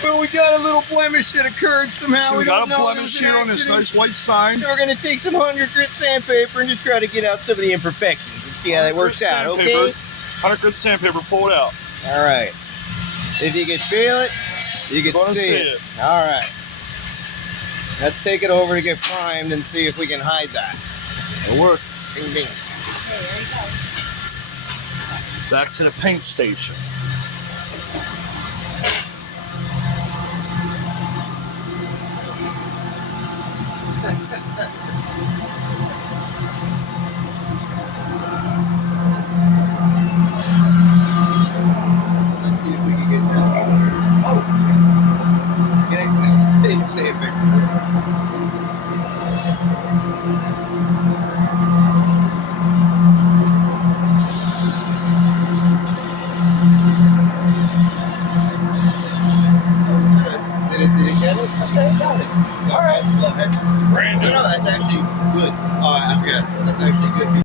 But we got a little blemish that occurred somehow. So we don't got a know. blemish here on this nice white sign. So we're gonna take some 100 grit sandpaper and just try to get out some of the imperfections and see how that works out. Okay. 100 grit sandpaper, pull it out. All right. If you can feel it, you can see it. All right. Let's take it over to get primed and see if we can hide that. It'll work. Bing, bing. Okay, there you go. Back to the paint station. Let's see if we can get that. Oh, shit. Get it. Sandpaper. Did it get it? Okay, got it. All right. Brand new. No, that's actually good. All right, okay. That's actually good.